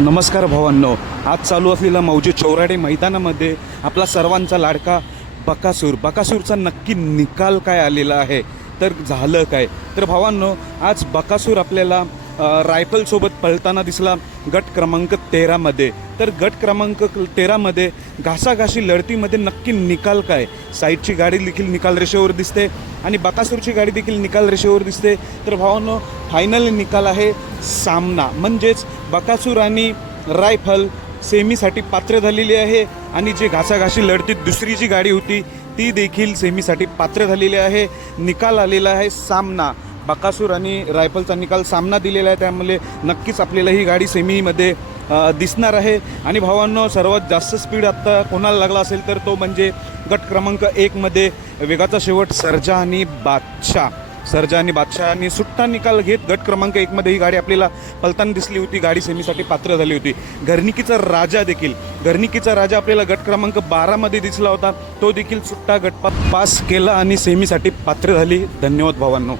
नमस्कार भावांनो. आज चालू असलेल्या मौजे चौराडे मैदानामध्ये आपला सर्वांचा लाडका बकासूर. बकासूरचा नक्की निकाल काय आलेला आहे? तर झालं काय? तर भावांनो आज बकासूर आपल्याला रायफलसोबत पळताना दिसला गट क्रमांक तेरामध्ये तर गट क्रमांक तेरामध्ये घासाघाशी लढतीमध्ये नक्की निकाल काय? साईडची गाडी देखील निकाल रेषेवर दिसते आणि बकासूरची गाडी देखील निकाल रेषेवर दिसते. तर भावानो फायनल निकाल आहे सामना. म्हणजेच बकासूर आणि रायफल सेमीसाठी पात्र झालेली आहे आणि जे घासाघाशी लढतीत दुसरी जी गाडी होती ती देखील सेमीसाठी पात्र झालेली आहे. निकाल आलेला आहे सामना. बकासूर आणि रायफलचा निकाल सामना दिलेला आहे. त्यामुळे नक्कीच आपल्याला ही गाडी सेमीमध्ये दिसणार आहे. आणि भावांनो सर्वात जास्त स्पीड आत्ता कोणाला लागला असेल तर तो म्हणजे गट क्रमांक एकमध्ये वेगाचा शेवट सर्जा आणि बादशाह. सर्जा आणि बादशाहनी सुट्टा निकाल घेत गट क्रमांक एकमध्ये ही गाडी आपल्याला पलताना दिसली होती. गाडी सेमीसाठी पात्र झाली होती. घरनिकीचा राजा देखील घरनिकीचा राजा आपल्याला गट क्रमांक बारामध्ये दिसला होता. तो देखील सुट्टा गटपात पास केला आणि सेमीसाठी पात्र झाली. धन्यवाद भावांनो.